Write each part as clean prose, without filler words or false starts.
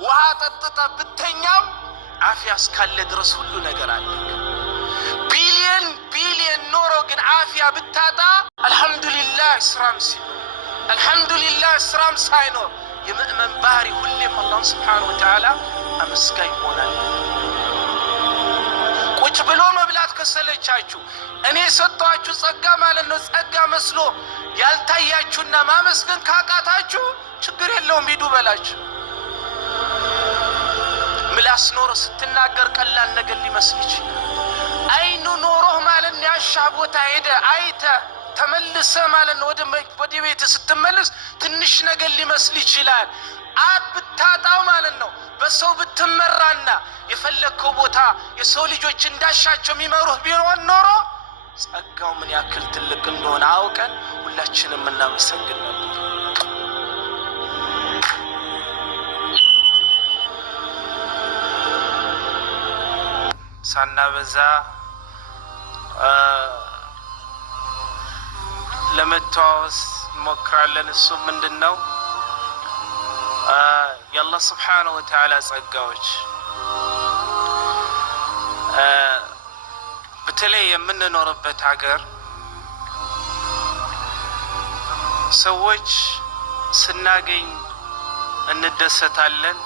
ውሃ ጠጥተህ ብተኛም አፊያ እስካለ ድረስ ሁሉ ነገር አለ። ቢሊየን ኖሮ ግን አፊያ ብታጣ አልሐምዱሊላህ ስራም ሲኖር አልሐምዱሊላህ ስራም ሳይኖር የምእመን ባህሪ ሁሌም አላህ ስብሓነሁ ወተዓላ አመስጋኝ ሆናል። ቁጭ ብሎ መብላት ከሰለቻችሁ እኔ ሰጥቷችሁ ጸጋ ማለት ነው ጸጋ መስሎ ያልታያችሁና ማመስገን ካቃታችሁ ችግር የለውም ሂዱ በላችሁ። ምላስ ኖሮ ስትናገር ቀላል ነገር ሊመስል ይችላል። አይኑ ኖሮህ ማለት ያሻ ቦታ ሄደ አይተ ተመልሰ ማለት ነው ወደ ቤት ስትመለስ ትንሽ ነገር ሊመስል ይችላል። ብታጣው ማለት ነው በሰው ብትመራና የፈለከው ቦታ የሰው ልጆች እንዳሻቸው የሚመሩህ ቢሆን ኖሮ ጸጋው ምን ያክል ትልቅ እንደሆነ አውቀን ሁላችንም እናመሰግን ነበር። ሳናበዛ ለመተዋወስ ሞክራለን። እሱ ምንድነው? የአላህ ስብሓነሁ ወተዓላ ጸጋዎች በተለይ የምንኖርበት ሀገር ሰዎች ስናገኝ እንደሰታለን።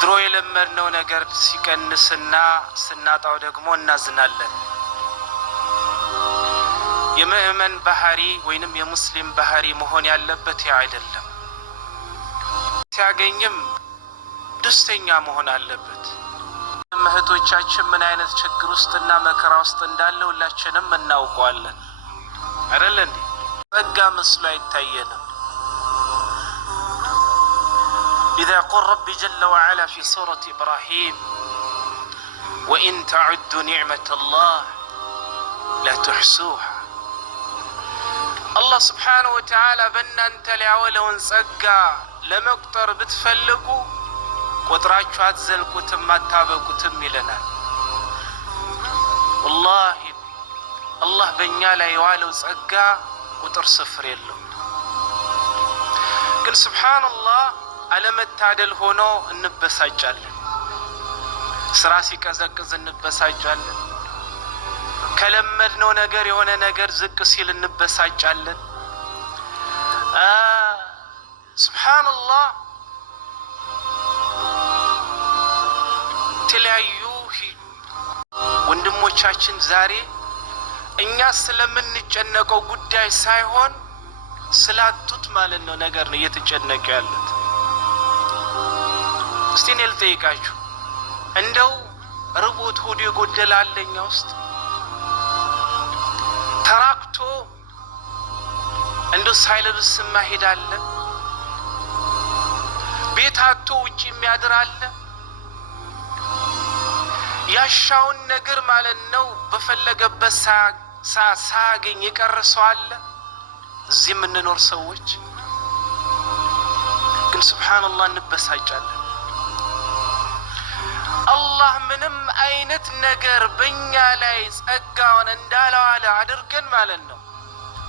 ድሮ የለመድነው ነገር ሲቀንስና ስናጣው ደግሞ እናዝናለን። የምእመን ባህሪ ወይንም የሙስሊም ባህሪ መሆን ያለበት ያ አይደለም። ሲያገኝም ደስተኛ መሆን አለበት። እህቶቻችን ምን አይነት ችግር ውስጥና መከራ ውስጥ እንዳለ ሁላችንም እናውቀዋለን አይደል እንዴ? ጸጋ መስሎ አይታየንም። إذا قل رب جل وعلا في سورة إبراهيم وإن تعدوا نعمة الله لا تحصوها. الله سبحانه وتعالى بنا أنت لعولون ጸጋ ለመቁጠር ብትፈልጉ ቁጥራችሁ አትዘልቁትም አታበቁትም ይለናል። والله الله በእኛ ላይ የዋለው ጸጋ ቁጥር ስፍር የለውም። ግን ሱብሃንአላህ አለመታደል ሆኖ እንበሳጫለን። ስራ ሲቀዘቅዝ እንበሳጫለን። ከለመድነው ነገር የሆነ ነገር ዝቅ ሲል እንበሳጫለን። ሱብሃንአላህ ተለያዩ ወንድሞቻችን ዛሬ እኛ ስለምንጨነቀው ጉዳይ ሳይሆን ስላጡት ማለት ነው ነገር ነው እየተጨነቀ ያሉት። እስቲ እኔ ልጠይቃችሁ፣ እንደው ርቦት ሆዱ የጎደለ አለኛ ውስጥ ተራክቶ እንደው ሳይለብስ ማሄድ አለ? ቤት አጥቶ ውጪ የሚያድር አለ? ያሻውን ነገር ማለት ነው በፈለገበት ሳያገኝ የቀረሰው አለ? እዚህ የምንኖር ሰዎች ግን ሱብሃንአላህ እንበሳጫለን። አላህ ምንም አይነት ነገር በእኛ ላይ ጸጋውን እንዳለዋለ አድርገን ማለት ነው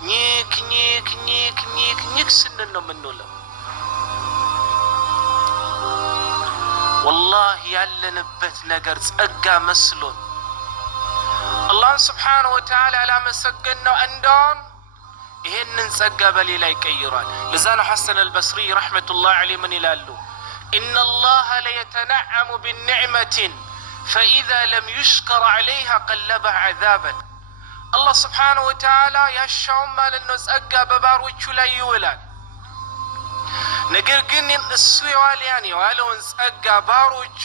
ኒክ ኒክ ኒክ ኒክ ኒክ ስንል ነው የምንውለው። ወላሂ ያለንበት ነገር ጸጋ መስሎን አላህን ስብሓነሁ ወተዓላ ያላመሰገንነው እንደውም ይህንን ጸጋ በሌላ ይቀይሯል። ለዛ ነው ሐሰን አልበስሪ ረሕመቱላህ ዐለይሂ ምን ይላሉ? إن الله ليتنعم بالنعمة فإذا لم يشكر عليها قلبها عذابا. الله سبحانه وتعالى يشاء ما لنو ጸጋ በባሮቹ ላይ ይውላል። ነገር ግን እሱ የዋለውን ጸጋ ባሮቹ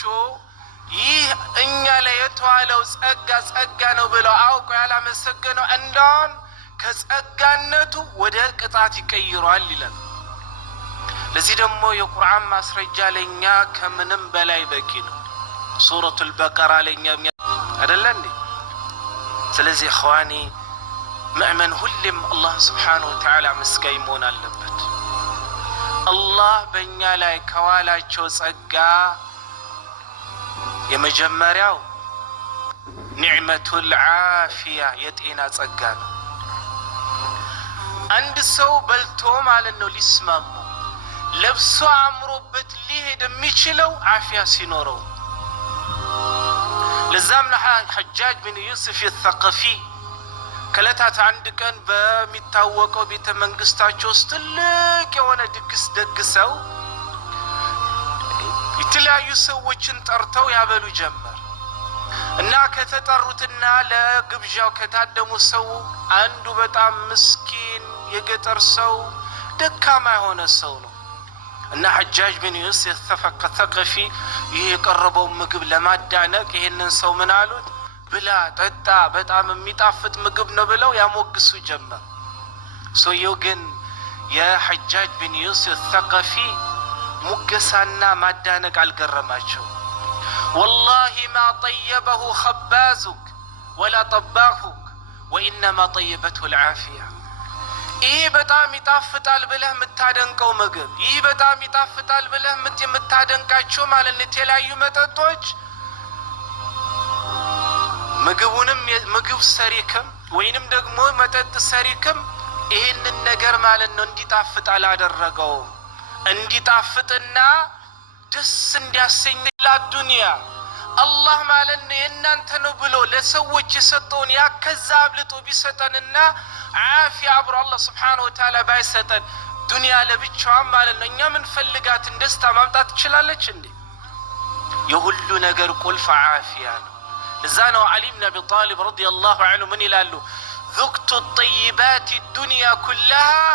ይህ እኛ ላይ የተዋለው ጸጋ ነው ብለው አውቀው ያላመሰገነው እንደውም ከጸጋነቱ ወደ ቅጣት ይቀይሯል ይላል። ለዚህ ደግሞ የቁርአን ማስረጃ ለኛ ከምንም በላይ በቂ ነው። ሱረቱል በቀራ ለኛ አይደለ እንዴ? ስለዚህ እخواني ምእመን ሁሌም አላህ ስብሓነሁ ወተዓላ መስጋኝ መሆን አለበት። አላህ በእኛ ላይ ከዋላቸው ጸጋ የመጀመሪያው ኒዕመቱል ዓፊያ የጤና ጸጋ ነው። አንድ ሰው በልቶ ማለት ነው ሊስማሙ ለብሶ አምሮበት ሊሄድ የሚችለው አፊያ ሲኖረው። ለዛም ሐጃጅ ብን ዩሱፍ الثقفي ከለታት አንድ ቀን በሚታወቀው ቤተ መንግስታቸው ውስጥ ትልቅ የሆነ ድግስ ደግሰው የተለያዩ ሰዎችን ጠርተው ያበሉ ጀመር እና ከተጠሩትና ለግብዣው ከታደሙ ሰው አንዱ በጣም ምስኪን የገጠር ሰው ደካማ የሆነ ሰው ነው እና ሐጃጅ ብን ዩሱፍ الثقفي ይሄ የቀረበው ምግብ ለማዳነቅ ይሄንን ሰው ምን አሉት? ብላ ጠጣ፣ በጣም የሚጣፍጥ ምግብ ነው ብለው ያሞግሱ ጀመር። ሰውየው ግን የሐጃጅ ብን ዩሱፍ الثقفي ሙገሳና ማዳነቅ አልገረማቸው። والله ما طيبه خبازك ولا طباخك وإنما طيبته العافية ይህ በጣም ይጣፍጣል ብለህ የምታደንቀው ምግብ፣ ይህ በጣም ይጣፍጣል ብለህ የምታደንቃቸው ማለት ነው የተለያዩ መጠጦች ምግቡንም ምግብ ሰሪክም ወይንም ደግሞ መጠጥ ሰሪክም ይህንን ነገር ማለት ነው እንዲጣፍጥ አላደረገውም። እንዲጣፍጥና ደስ እንዲያሰኝ ለዱንያ አላህ ማለት ነው የእናንተ ነው ብሎ ለሰዎች የሰጠውን ያከዛ አብልጦ ቢሰጠንና ዓፊያ አብሮ አላህ ስብሓነሁ ወተዓላ ባይሰጠን ዱንያ ለብቻዋ ማለት ነው እኛ ምን ፈልጋትን ደስታ ማምጣት ትችላለች እንዴ? የሁሉ ነገር ቁልፍ ዓፊያ ነው። ለዛ ነው ዓሊ ብን አቢ ጣሊብ ረዲየላሁ ዐንሁ ምን ይላሉ? ذقت الطيبات الدنيا كلها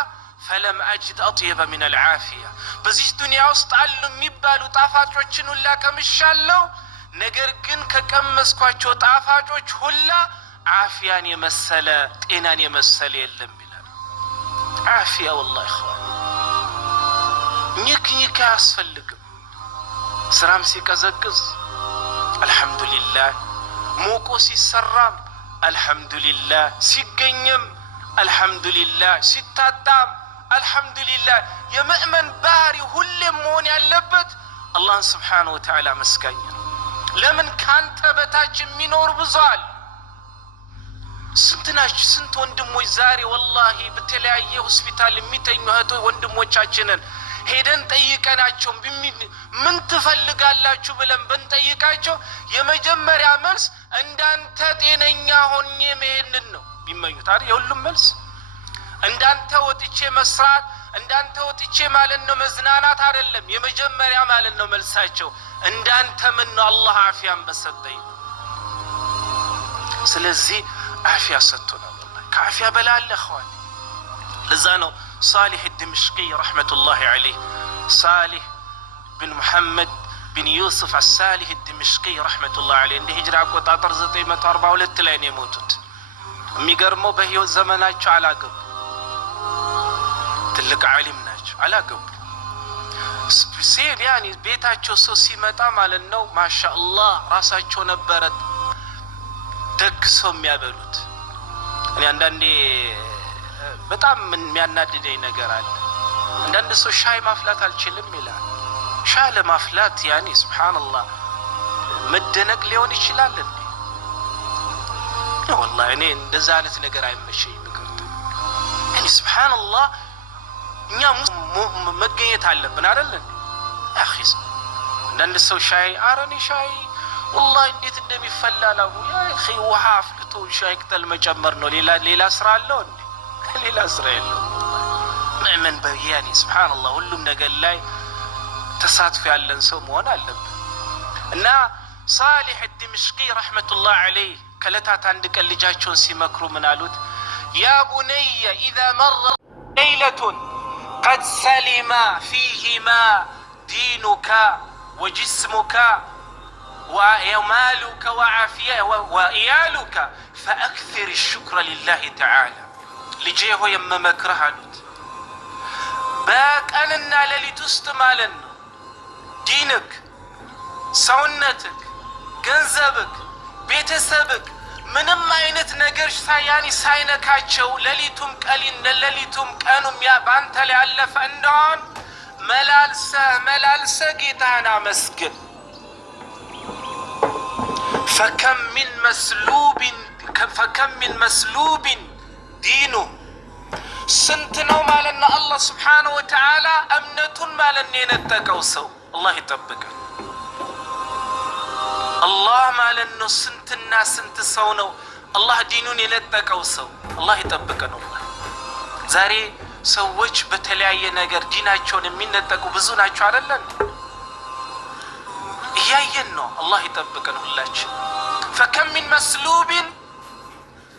فلم أجد أطيب من العافية በዚህ ዱንያ ውስጥ አሉ የሚባሉ ጣፋጮችን ሁላ ቀምሻለሁ፣ ነገር ግን ከቀመስኳቸው ጣፋጮች ሁላ ዓፊያን የመሰለ ጤናን የመሰለ የለም ይላል። ዓፊያ ወላሂ ኸዋን ኒክ አያስፈልግም። ስራም ሲቀዘቅዝ አልሐምዱሊላህ፣ ሞቆ ሲሰራም አልሐምዱሊላህ፣ ሲገኝም አልሐምዱሊላህ፣ ሲታጣም አልሐምዱሊላህ። የሙእሚን ባህሪ ሁሌም መሆን ያለበት አላህን ስብሓነሁ ወተዓላ መስጋኝ ነው። ለምን ካንተ በታች የሚኖር ብዙል ስንት ወንድሞች ዛሬ ወላሂ በተለያየ ሆስፒታል የሚተኙ እህት ወንድሞቻችንን ሄደን ጠይቀናቸው ምን ትፈልጋላችሁ ብለን ብንጠይቃቸው የመጀመሪያ መልስ እንዳንተ ጤነኛ ሆኜ መሄድን ነው የሚመኙት አይደል? የሁሉም መልስ እንዳንተ ወጥቼ መስራት፣ እንዳንተ ወጥቼ ማለት ነው መዝናናት አይደለም። የመጀመሪያ ማለት ነው መልሳቸው እንዳንተ ምን ነው አላህ ዓፊያን በሰጠኝ። ስለዚህ ዓፊያ ሰጥቶናል። ወላሂ ከዓፊያ በላለ ኸዋን። ለዛ ነው صالح الدمشقي رحمة الله عليه، صالح بن محمد بن يوسف الصالح الدمشقي رحمة الله عليه እንደ ሂጅራ አቆጣጠር 942 ላይ ነው የሞቱት። የሚገርመው በህይወት ዘመናቸው አላገቡ፣ ትልቅ ዓሊም ናቸው፣ አላገቡ። ያኒ ቤታቸው ሰው ሲመጣ ማለት ነው ማሻአላህ ራሳቸው ነበረ ደግሰው የሚያበሉት። እኔ አንዳንዴ በጣም የሚያናድደኝ ነገር አለ። አንዳንድ ሰው ሻይ ማፍላት አልችልም ይላል። ሻይ ለማፍላት ያኒ ሱብሃንአላህ መደነቅ ሊሆን ይችላል እንዴ? ወላሂ እኔ እንደዛ አይነት ነገር አይመቸኝም። ይቅርታ ያኒ ሱብሃንአላህ እኛ መገኘት አለብን አይደል እንዴ? አኺስ አንዳንድ ሰው ሻይ አረኒ ሻይ ወላሂ እንዴት እንደሚፈላላው ያ እኺ ውሃ አፍልቶ ሻይ ቅጠል መጨመር ነው። ሌላ ስራ አለው እንዴ? ሌላ ስራ የለውም። ሙእሚን በያኒ ሱብሃንአላህ ሁሉም ነገር ላይ ተሳትፎ ያለን ሰው መሆን አለበት። እና صالح الدمشقي رحمة الله عليه ከለታት አንድ ቀን ልጃቸውን ሲመክሩ ምን አሉት? يا بني إذا مر ليلة قد سلم فيهما دينك وجسمك ومالك وعيالك فأكثر الشكر لله تعالى ልጄ ሆይ የምመክርህ አሉት በቀንና ሌሊት ውስጥ ማለት ነው ዲንክ፣ ሰውነትክ፣ ገንዘብክ፣ ቤተሰብክ ምንም አይነት ነገር ሳይነካቸው ሌሊቱም ቀኑም ባንተ ላይ ያለፈ እንደሆን መላልሰ ጌታህን አመስግን። ፈከም ሚን መስሉብን ዲኑ ስንት ነው ማለት ነው አላህ ስብሓነሁ ወተዓላ እምነቱን ማለት ነው የነጠቀው ሰው። አላህ ይጠብቀን። አላህ ማለት ነው ስንትና ስንት ሰው ነው አላህ ዲኑን የነጠቀው ሰው። አላህ ይጠብቀን። ዛሬ ሰዎች በተለያየ ነገር ዲናቸውን የሚነጠቁ ብዙ ናቸው አይደለን? እያየን ነው። አላህ ይጠብቀን ሁላችን። ፈከም ሚን መስሉቢን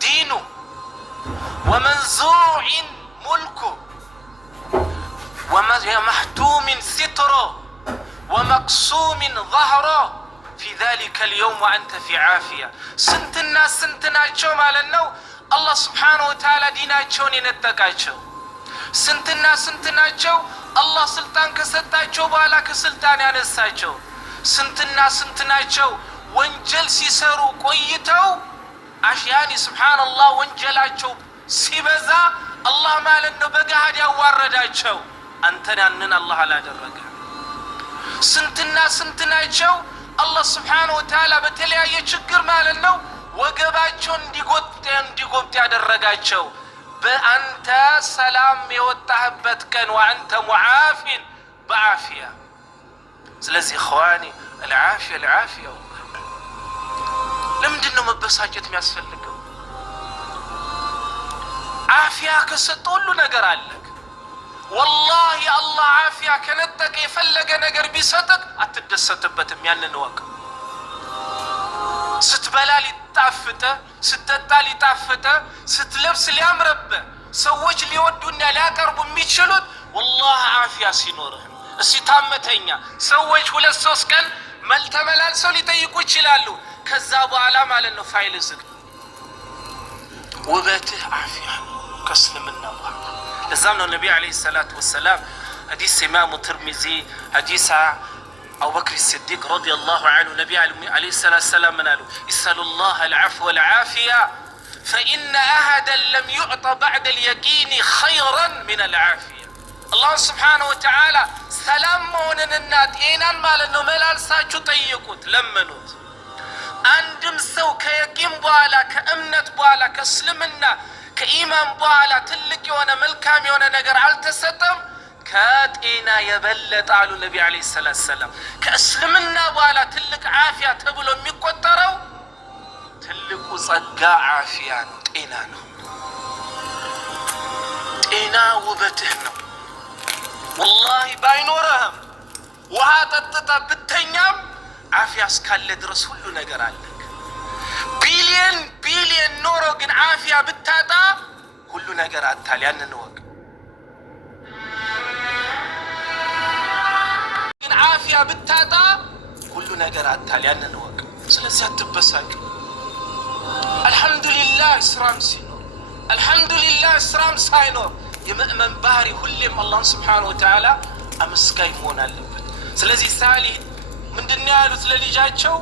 ዲኑ ወመንዙዕን ሙልኩ ወመህቱምን ሲትሮ ወመቅሱምን ظهሮ في ذلك اليوم وأنت في عافية። ስንትና ስንት ናቸው ማለት ነው አላህ ስብሓነሁ ወተዓላ ዲናቸውን የነጠቃቸው። ስንትና ስንት ናቸው አላህ ስልጣን ከሰጣቸው በኋላ ከስልጣን ያነሳቸው። ስንትና ስንት ናቸው ወንጀል ሲሰሩ ቆይተው አሽያኒ ስብሓንላህ ወንጀላቸው ሲበዛ አላህ ማለት ነው በገሃድ ያዋረዳቸው። አንተን ያንን አላህ አላደረገ። ስንትና ስንት ናቸው አላህ ስብሓነሁ ወተዓላ በተለያየ ችግር ማለት ነው ወገባቸውን እንዲጎብጥ ያደረጋቸው። በአንተ ሰላም የወጣህበት ቀን ወአንተ ሙዓፊን በዓፊያ። ስለዚህ እኽዋኒ አልዓፊያ። ለምንድን ነው መበሳጨት የሚያስፈልገው? ዓፊያ ከሰጠ ሁሉ ነገር አለክ። ወላሂ አላህ ዓፊያ ከነጠቀ የፈለገ ነገር ቢሰጥክ አትደሰትበትም። ያንን ወቅ ስትበላ ሊጣፍጥ፣ ስትጠጣ ሊጣፍጥ፣ ስትለብስ ሊያምርብ፣ ሰዎች ሊወዱና ሊያቀርቡ የሚችሉት ወላሂ ዓፊያ ሲኖርህ። እስቲ ታመተኛ ሰዎች 2-3 ቀን መልተመላልሰው ሊጠይቁ ይችላሉ። ከዛ በኋላ ማለት ነው ፋይል ዝግ። ውበትህ ዓፊያ ከእስልምና በኋላ። ለዛም ነው ነቢ ዓለይሂ ሰላቱ ወሰላም ሐዲስ ኢማሙ ትርሚዚ ሐዲስ አቡበክር ሲዲቅ ረዲየላሁ ዐንሁ ነቢ ዓለይሂ ሰላቱ ወሰላም ምን አሉ? ኢሰሉላህ አልዐፍወ ወልዓፊያ ፈኢነ አሐደን ለም ዩዕጠ በዕደ አልየቂኒ ኸይረን ሚነ አልዓፊያ። አላህ ስብሓነሁ ወተዓላ ሰላም መሆንንና ጤናን ማለት ነው መላልሳችሁ ጠይቁት፣ ለመኑት። አንድም ሰው ከየቂን በኋላ ከእምነት በኋላ ከእስልምና ከኢማን በኋላ ትልቅ የሆነ መልካም የሆነ ነገር አልተሰጠም ከጤና የበለጠ አሉ ነቢ ዓለይሂ ሰላቱ ወሰላም። ከእስልምና በኋላ ትልቅ ዓፊያ ተብሎ የሚቆጠረው ትልቁ ጸጋ ዓፊያ ነው፣ ጤና ነው። ጤና ውበትህ ነው። ወላሂ ባይኖረህም ውሃ ጠጥታ ብተኛም ዓፊያ እስካለ ድረስ ሁሉ ነገር አለክ። ቢሊየን ኖሮ ግን ዓፊያ ብታጣ ሁሉ ነገር አታል። ያንን ወቅ ግን ዓፊያ ብታጣ ሁሉ ነገር አታል። ያንን ወቅ። ስለዚህ አትበሳጭ። አልሐምዱሊላህ ስራም ሲኖር፣ አልሐምዱሊላህ ስራም ሳይኖር የምእመን ባህሪ ሁሌም አላህን ስብሓነሁ ወተዓላ አመስጋኝ መሆን አለበት። ስለዚህ ሳሊህ ምንድነው ያሉት ለልጃቸው?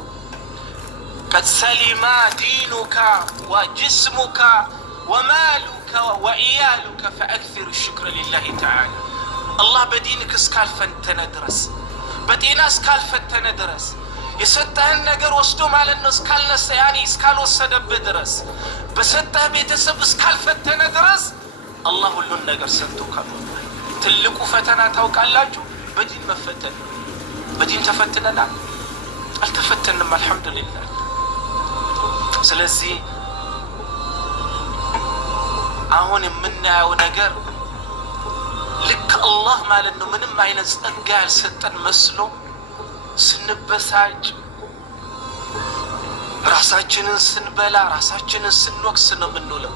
ቀድ ሰሊማ ዲኑካ ወጅስሙካ ወማሉካ ወኢያሉካ ፈአክሲሩ ሽክረ ሊላሂ ተዓላ። አላህ በዲንክ እስካልፈተነ ድረስ፣ በጤና እስካልፈተነ ድረስ፣ የሰጠህን ነገር ወስዶ ማለት ነው እስካልነሳ ያኔ እስካልወሰደብህ ድረስ፣ በሰጠህ ቤተሰብ እስካልፈተነ ድረስ አላህ ሁሉን ነገር ሰጥቶ ካሉት ትልቁ ፈተና ታውቃላችሁ? በዲን መፈተን። በዲን ተፈትነናል? አልተፈተንም። አልሐምዱሊላህ። ስለዚህ አሁን የምናየው ነገር ልክ አላህ ማለት ነው ምንም አይነት ጸጋ ያልሰጠን መስሎ ስንበሳጭ፣ ራሳችንን ስንበላ፣ ራሳችንን ስንወቅስ ነው የምንውለው።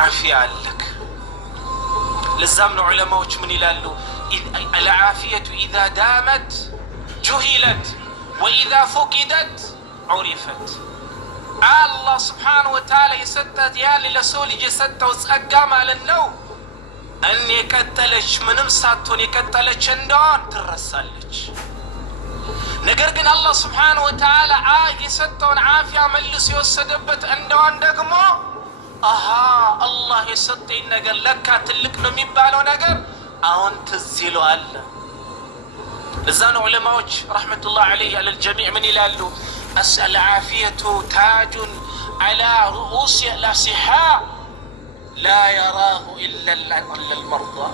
ዓፊያ አለክ። ለዛም ነው ዑለማዎች ምን ይላሉ? አልዓፊየቱ ኢዛ ዳመት ጁሂለት ወኢዛ ፉቂደት ዑሪፈት። አላህ ስብሓነሁ ወተዓላ የሰጠት ያለ ለሰው ልጅ የሰጠው ጸጋ ማለት ነው እን የቀጠለች ምንም ሳትሆን የቀጠለች እንደሆን ትረሳለች። ነገር ግን አላህ ስብሓነሁ ወተዓላ የሰጠውን ዓፊያ መልሶ የወሰደበት እንደሆን ደግሞ አሃ አላህ የሰጠኝ ነገር ለካ ትልቅ ነው የሚባለው ነገር አሁን ትዝ ይለዋል። ለዛ ነው ዑለማዎች ረሕመቱላህ ዐለይሂ አለል ጀሚዕ ምን ይላሉ? አልዓፊየቱ ታጁን ዐላ ሩኡሲ አልአሲሓ لا يراه إلا المرضى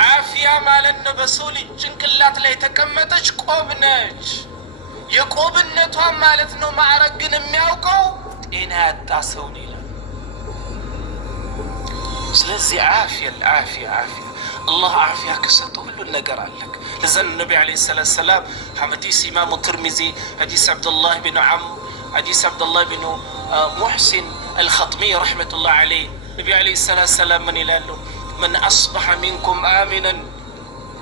عافية مالنا بسولي جنكلات لا يتكمتش قوبناش يقوبنتها مالتنا معرقنا مياوكو إنها التاسوني لا سلزي عافية العافية عافية الله عافية كسته كل النقر لك لزن النبي عليه الصلاة والسلام حديث إمام الترمذي حديث عبد الله بن عمرو حديث عبد الله بن محسن الخطمي رحمة الله عليه النبي عليه الصلاة والسلام من إلاله من أصبح منكم آمنا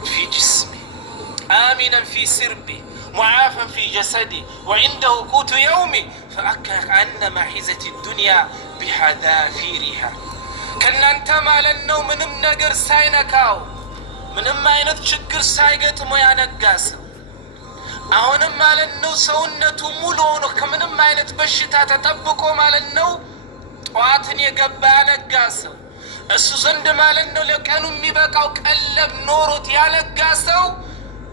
في جسمه آمنا في سربه معافا في جسدي وعنده قوت يومي فأكأنما حيزت الدنيا بحذافيرها كان أنت مالنو من نجر ساينكاو من ما ينتشجر سايقت ما ينقاس أهون مالنو سونته مولونه كمن ما ينتبشتا تطبقو مالنو وعطني قبا نقاسو السو زند مالنو لو كانوا ميبقاو قلب نوروت يالقاسو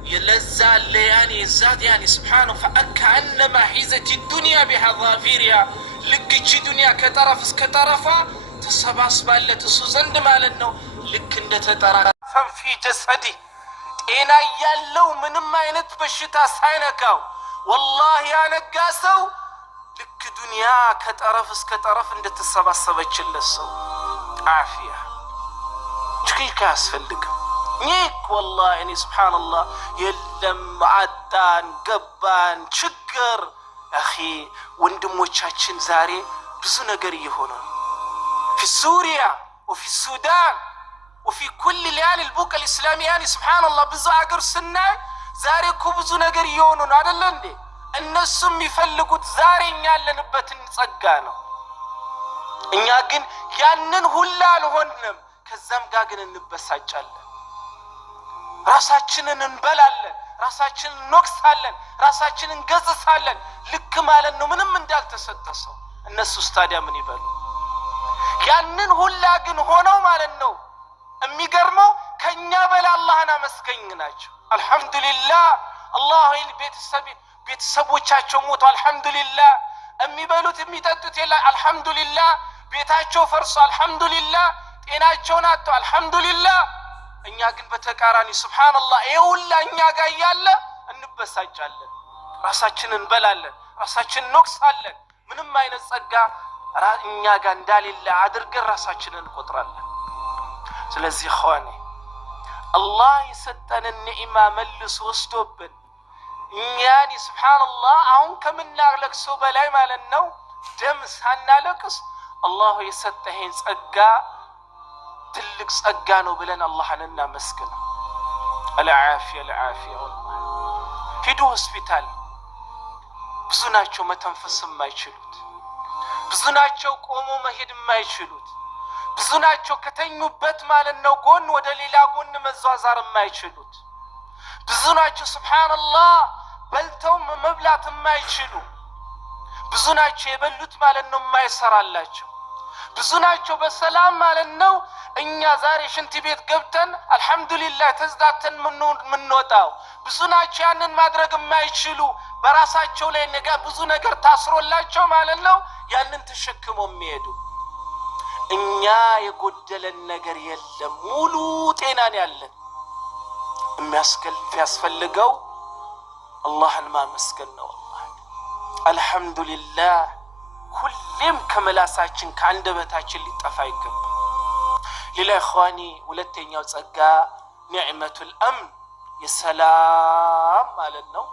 يلزا يعني الزاد يعني سبحانه فأكأنما حيزت الدنيا بحذافيرها لقيتش دنيا كطرف اسكطرفا تسباس بالله السو زند مالنو لك انت تطرفا في جسدي إنا يالو من ما ينتبشتا ساينكاو والله يا نقاسو لك دنيا كطرف اسكطرف انت تسباسبچ لسو عافية جكي كاس فلق نيك والله يعني سبحان الله يلم عدان قبان شكر أخي وندموچاچن زاري بزو نقر يهونون في سوريا وفي السودان وفي كل ليالي البوك الإسلامي يعني سبحان الله بزو عقر سنة زاري كو بزو نقر يهونون هذا اللي النسم يفلقوت زاري نيال لنبتن صقانو እኛ ግን ያንን ሁላ አልሆንም ከዛም ጋር ግን እንበሳጫለን ራሳችንን እንበላለን ራሳችንን እንወቅሳለን ራሳችንን እንገጽሳለን ልክ ማለት ነው ምንም እንዳልተሰጠሰው እነሱ ስታዲያ ምን ይበሉ ያንን ሁላ ግን ሆነው ማለት ነው የሚገርመው ከኛ በላይ አላህን አመስገኝ ናቸው አልহামዱሊላህ አላህ ቤተሰቦቻቸው ሞቱ አልহামዱሊላህ የሚበሉት የሚጠጡት የለ አልহামዱሊላህ ቤታቸው ፈርሶ አልহামዱሊላህ ጤናቸውን አጥቶ አልহামዱሊላህ እኛ ግን በተቃራኒ ሱብሃንአላህ ይውላ እኛ ጋር ያለ እንበሳጫለን ራሳችንን እንበላለን ራሳችንን እንወቅሳለን ምንም አይነት ጸጋ እኛ ጋር እንዳሌለ አድርገን ራሳችንን እንቆጥራለን ስለዚህ ኸዋኔ አላህ የሰጠንን ኒዕማ መልሶ ወስዶብን እኛን ሱብሃንአላህ አሁን ከምናለቅሰው በላይ ማለት ነው ደም ሳናለቅስ አላህ የሰጠህን ጸጋ ትልቅ ጸጋ ነው ብለን አላህን እናመስግን العافية والله ሂዱ ሆስፒታል ብዙ ናቸው መተንፈስ የማይችሉት ብዙ ናቸው ቆሞ መሄድ የማይችሉት ብዙ ናቸው ከተኙበት ማለት ነው ጎን ወደ ሌላ ጎን መዟዟር የማይችሉት ብዙ ናቸው ሱብሃንአላህ በልተው መብላት የማይችሉ ብዙ ናቸው የበሉት ማለት ነው የማይሰራላቸው ብዙ ናቸው በሰላም ማለት ነው እኛ ዛሬ ሽንት ቤት ገብተን አልহামዱሊላህ ተዝዳተን ምንወጣው ብዙ ናቸው ያንን ማድረግ የማይችሉ በራሳቸው ላይ ብዙ ነገር ታስሮላቸው ማለት ነው ያንን ተሸክመው የሚሄዱ እኛ የጎደለን ነገር የለም ሙሉ ጤናን ያለን የሚያስፈልገው አላህን ማመስገን ነው والله አልহামዱሊላህ ሁሌም ከመላሳችን ከአንደበታችን ሊጠፋ ይገባል ሌላ ኢኽዋኒ ሁለተኛው ጸጋ ኒዕመቱል አምን የሰላም ማለት ነው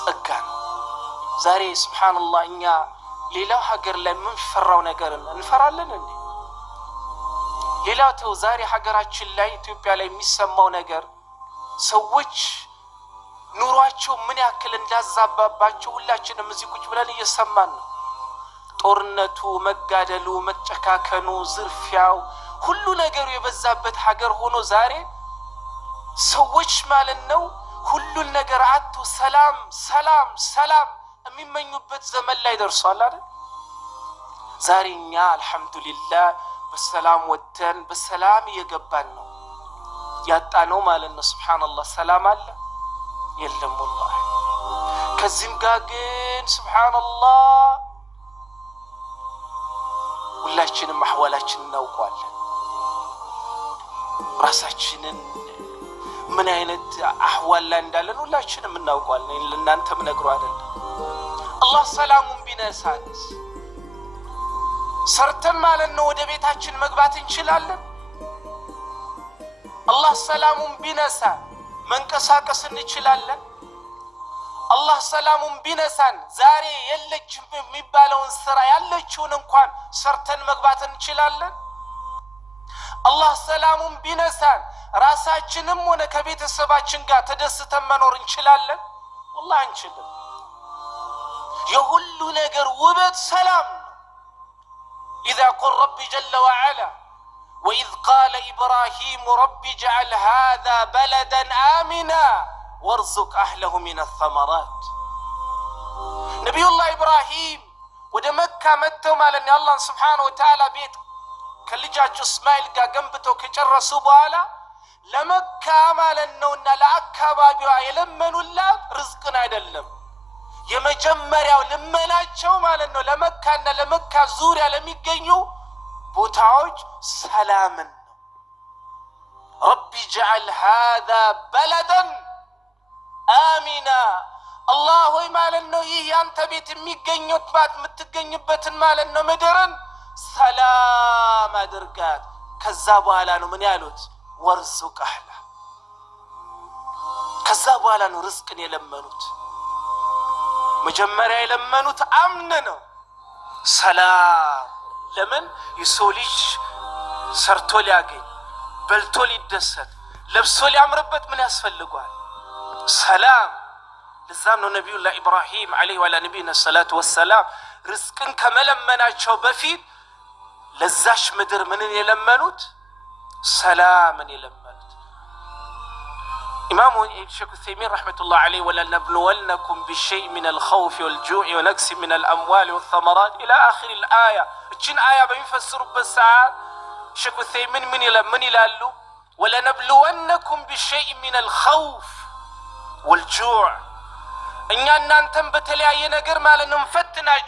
ጸጋ ነው ዛሬ ሱብሃንአላህ እኛ ሌላው ሀገር ላይ ምን ፈራው ነገር እንፈራለን እንዴ ሌላው ተው ዛሬ ሀገራችን ላይ ኢትዮጵያ ላይ የሚሰማው ነገር ሰዎች ኑሯቸው ምን ያክል እንዳዛባባቸው ሁላችንም እዚህ ቁጭ ብለን እየሰማን ነው ጦርነቱ መጋደሉ መጨካከኑ ዝርፊያው ሁሉ ነገሩ የበዛበት ሀገር ሆኖ ዛሬ ሰዎች ማለት ነው ሁሉ ነገር አጥቶ ሰላም የሚመኙበት ዘመን ላይ ደርሷል አይደል ዛሬኛ አልহামዱሊላህ በሰላም ወጥተን በሰላም እየገባን ነው ያጣነው ማለት ነው ሱብሃንአላህ ሰላም አለ የለም والله ከዚህም ጋር ግን ሱብሃንአላህ ሁላችንም አህዋላችንን እናውቀዋለን። ራሳችንን ምን አይነት አህዋል ላይ እንዳለን ሁላችንም እናውቀዋለን። ለእናንተም ነግሮ አይደል አላህ ሰላሙን ቢነሳንስ ሰርተን ማለት ነው ወደ ቤታችን መግባት እንችላለን? አላህ ሰላሙን ቢነሳ መንቀሳቀስ እንችላለን? አላህ ሰላሙን ቢነሳን ዛሬ የለችም የሚባለውን ስራ ያለችውን እንኳን ሰርተን መግባት እንችላለን? አላህ ሰላሙን ቢነሳን ራሳችንም ሆነ ከቤተሰባችን ጋር ተደስተን መኖር እንችላለን? والله አንችልም። የሁሉ ነገር ውበት ሰላም ነው። إذا قل ربي جل وعلا وإذ قال إبراهيم رب اجعل هذا بلدا آمنا وارزق أهله من الثمرات نبي الله إبراهيم وده مكة متو مالني الله سبحانه وتعالى بيت كاللجاج اسماعيل قنبتو كجرسوا بوالا لمكة مالنونا لأكبابيها يلمنوا الله رزقنا يدلم የመጀመሪያው ለመናቸው ማለት ነው ለመካና ለመካ ዙሪያ ለሚገኙ ቦታዎች ሰላምን ነው። رب اجعل هذا بلدا آمنا الله ሆይ ማለት ነው ይህ ያንተ ቤት የሚገኙበት የምትገኝበትን ማለት ነው ምድርን ሰላም አድርጋት። ከዛ በኋላ ነው ምን ያሉት ወርዙቅ አህላ። ከዛ በኋላ ነው ርዝቅን የለመኑት። መጀመሪያ የለመኑት አምነ ነው ሰላም። ለምን የሰው ልጅ ሰርቶ ሊያገኝ በልቶ ሊደሰት ለብሶ ሊያምርበት ምን ያስፈልጋል? ሰላም። ለዛም ነው ነብዩላህ ኢብራሂም አለይሂ ወላ ነብይና ሰላቱ ወሰላም ርዝቅን ከመለመናቸው በፊት ለዛሽ ምድር ምንን የለመኑት? ሰላምን የለመኑት። إمام الشيخ الثيمين رحمة الله عليه ولنبلونكم بشيء من الخوف والجوع ونقص من الأموال والثمرات إلى آخر الآية. إتشين آية بيفسر بالساعات الشيخ الثيمين من يلالو ولنبلونكم بشيء من الخوف والجوع إن أنتم بتلاقي نجر ما لنفتنا